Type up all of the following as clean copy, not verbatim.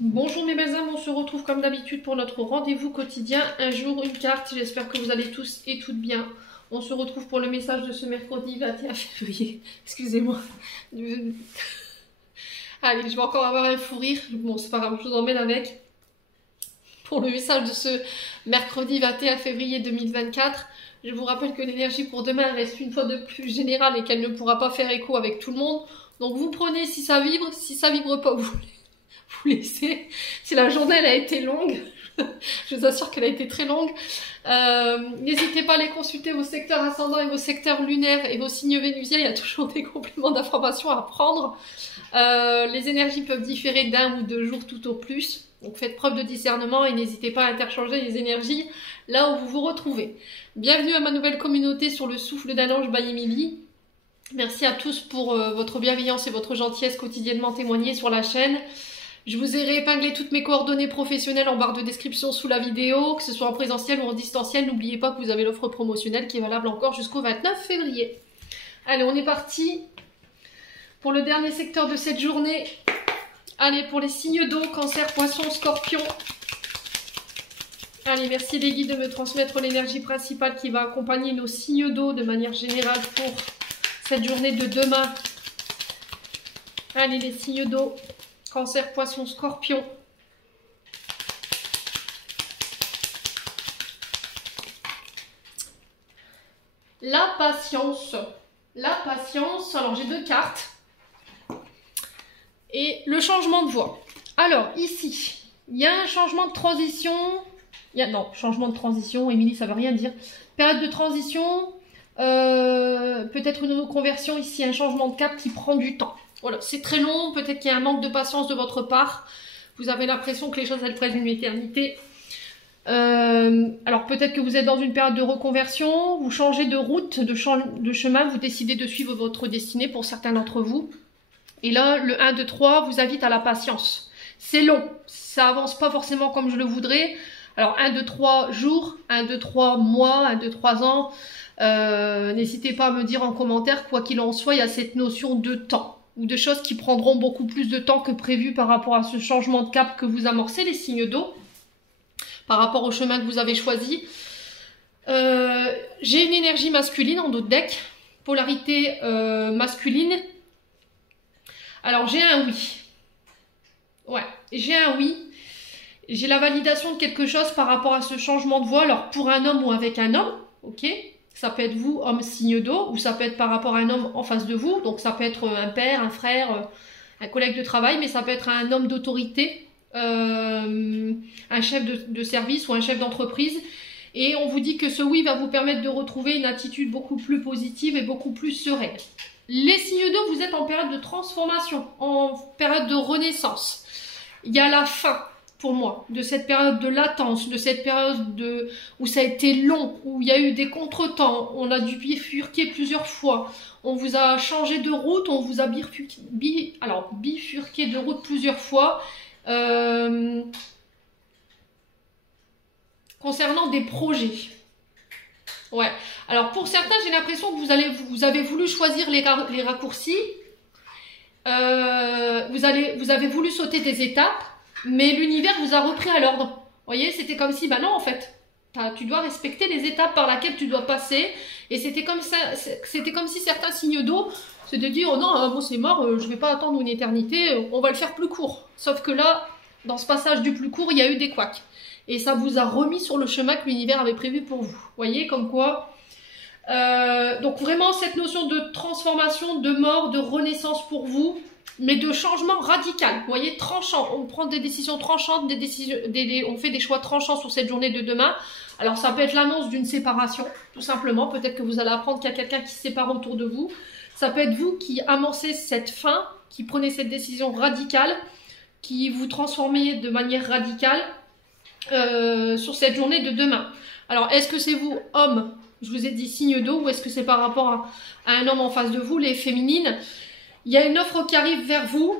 Bonjour mes belles âmes, on se retrouve comme d'habitude pour notre rendez-vous quotidien, un jour, une carte. J'espère que vous allez tous et toutes bien. On se retrouve pour le message de ce mercredi 21 février. Excusez-moi. Allez, je vais encore avoir un fou rire. Bon, c'est pas grave, je vous emmène avec. Pour le message de ce mercredi 21 février 2024, je vous rappelle que l'énergie pour demain reste une fois de plus générale et qu'elle ne pourra pas faire écho avec tout le monde. Donc vous prenez si ça vibre pas, vous laissez. Si la journée elle a été longue, je vous assure qu'elle a été très longue. N'hésitez pas à aller consulter vos secteurs ascendants et vos secteurs lunaires et vos signes vénusiens. Il y a toujours des compléments d'informations à prendre. Les énergies peuvent différer d'un ou deux jours tout au plus. Donc faites preuve de discernement et n'hésitez pas à interchanger les énergies là où vous vous retrouvez. Bienvenue à ma nouvelle communauté sur le souffle d'un ange by Emily. Merci à tous pour votre bienveillance et votre gentillesse quotidiennement témoignée sur la chaîne. Je vous ai réépinglé toutes mes coordonnées professionnelles en barre de description sous la vidéo, que ce soit en présentiel ou en distanciel. N'oubliez pas que vous avez l'offre promotionnelle qui est valable encore jusqu'au 29 février. Allez, on est parti pour le dernier secteur de cette journée. Allez, pour les signes d'eau, cancer, poisson, scorpion. Allez, merci les guides de me transmettre l'énergie principale qui va accompagner nos signes d'eau de manière générale pour cette journée de demain. Allez, les signes d'eau. Cancer, poisson, scorpion. La patience. La patience. Alors, j'ai deux cartes. Et le changement de voie. Alors, ici, il y a un changement de transition. Non, changement de transition. Émilie, ça ne veut rien dire. Période de transition. Peut-être une reconversion ici. Un changement de cap qui prend du temps. Voilà, c'est très long, peut-être qu'il y a un manque de patience de votre part. Vous avez l'impression que les choses, elles prennent une éternité. Alors peut-être que vous êtes dans une période de reconversion, vous changez de route, de chemin, vous décidez de suivre votre destinée pour certains d'entre vous. Et là, le 1, 2, 3 vous invite à la patience. C'est long, ça avance pas forcément comme je le voudrais. Alors 1, 2, 3 jours, 1, 2, 3 mois, 1, 2, 3 ans. N'hésitez pas à me dire en commentaire, quoi qu'il en soit, il y a cette notion de temps. Ou de choses qui prendront beaucoup plus de temps que prévu par rapport à ce changement de cap que vous amorcez, les signes d'eau, par rapport au chemin que vous avez choisi. J'ai une énergie masculine en dos de deck, polarité masculine. Alors j'ai un oui. Ouais, j'ai un oui. J'ai la validation de quelque chose par rapport à ce changement de voie, alors pour un homme ou avec un homme, ok ? Ça peut être vous, homme signe d'eau, ou ça peut être par rapport à un homme en face de vous. Donc ça peut être un père, un frère, un collègue de travail, mais ça peut être un homme d'autorité, un chef de service ou un chef d'entreprise. Et on vous dit que ce oui va vous permettre de retrouver une attitude beaucoup plus positive et beaucoup plus sereine. Les signes d'eau, vous êtes en période de transformation, en période de renaissance. Il y a la fin. Pour moi, de cette période de latence, de cette période où ça a été long, où il y a eu des contretemps, on a dû bifurquer plusieurs fois, on vous a changé de route, on vous a bifurqué de route plusieurs fois. Concernant des projets. Ouais. Alors pour certains, j'ai l'impression que vous avez voulu choisir les raccourcis. Vous avez voulu sauter des étapes. Mais l'univers vous a repris à l'ordre. Vous voyez, c'était comme si, bah non en fait, tu dois respecter les étapes par lesquelles tu dois passer. Et c'était comme si certains signes d'eau se de dire, oh non, bon c'est mort, je vais pas attendre une éternité, on va le faire plus court. Sauf que là, dans ce passage du plus court, il y a eu des couacs. Et ça vous a remis sur le chemin que l'univers avait prévu pour vous. Vous voyez, comme quoi. Donc vraiment, cette notion de transformation, de mort, de renaissance pour vous, mais de changement radical, vous voyez, tranchant. On prend des décisions tranchantes, on fait des choix tranchants sur cette journée de demain. Alors ça peut être l'annonce d'une séparation, tout simplement. Peut-être que vous allez apprendre qu'il y a quelqu'un qui se sépare autour de vous. Ça peut être vous qui amorcez cette fin, qui prenez cette décision radicale, qui vous transformez de manière radicale sur cette journée de demain. Alors est-ce que c'est vous, homme, je vous ai dit signe d'eau, ou est-ce que c'est par rapport à un homme en face de vous, les féminines? Il y a une offre qui arrive vers vous,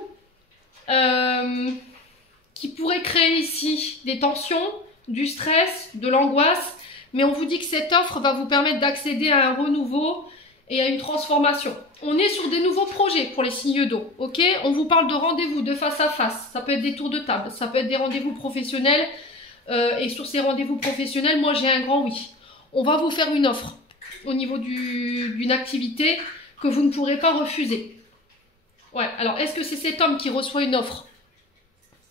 qui pourrait créer ici des tensions, du stress, de l'angoisse, mais on vous dit que cette offre va vous permettre d'accéder à un renouveau et à une transformation. On est sur des nouveaux projets pour les signes d'eau, ok? On vous parle de rendez-vous, de face à face, ça peut être des tours de table, ça peut être des rendez-vous professionnels, et sur ces rendez-vous professionnels, moi j'ai un grand oui. On va vous faire une offre au niveau d'une activité que vous ne pourrez pas refuser. Ouais, alors est-ce que c'est cet homme qui reçoit une offre?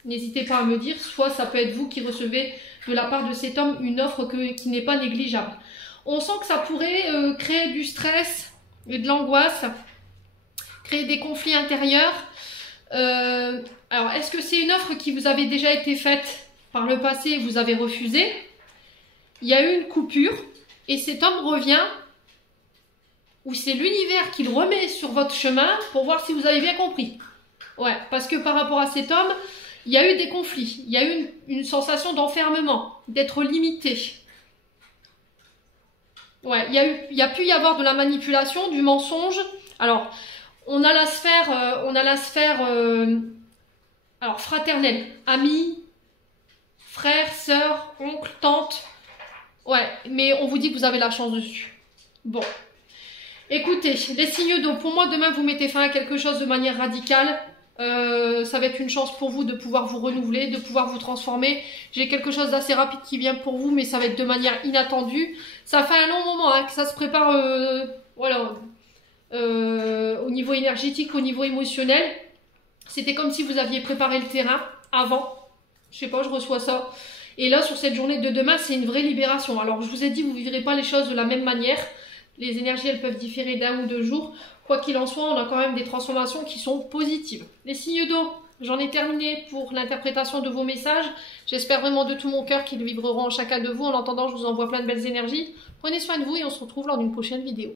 N'hésitez pas à me dire, soit ça peut être vous qui recevez de la part de cet homme une offre qui n'est pas négligeable. On sent que ça pourrait créer du stress et de l'angoisse, créer des conflits intérieurs. Alors, est-ce que c'est une offre qui vous avait déjà été faite par le passé et vous avez refusé? Il y a eu une coupure et cet homme revient, ou c'est l'univers qui le remet sur votre chemin pour voir si vous avez bien compris. Ouais, parce que par rapport à cet homme, il y a eu des conflits, il y a eu une sensation d'enfermement, d'être limité. Ouais, il y a pu y avoir de la manipulation, du mensonge. Alors, on a la sphère, alors fraternelle, amis, frères, sœurs, oncles, tantes. Ouais, mais on vous dit que vous avez la chance dessus. Bon. Écoutez, les signes d'eau, pour moi, demain, vous mettez fin à quelque chose de manière radicale. Ça va être une chance pour vous de pouvoir vous renouveler, de pouvoir vous transformer. J'ai quelque chose d'assez rapide qui vient pour vous, mais ça va être de manière inattendue. Ça fait un long moment hein, que ça se prépare voilà, au niveau énergétique, au niveau émotionnel. C'était comme si vous aviez préparé le terrain avant. Je sais pas, je reçois ça. Et là, sur cette journée de demain, c'est une vraie libération. Alors, je vous ai dit, vous ne vivrez pas les choses de la même manière. Les énergies, elles peuvent différer d'un ou deux jours. Quoi qu'il en soit, on a quand même des transformations qui sont positives. Les signes d'eau, j'en ai terminé pour l'interprétation de vos messages. J'espère vraiment de tout mon cœur qu'ils vibreront en chacun de vous. En attendant, je vous envoie plein de belles énergies. Prenez soin de vous et on se retrouve lors d'une prochaine vidéo.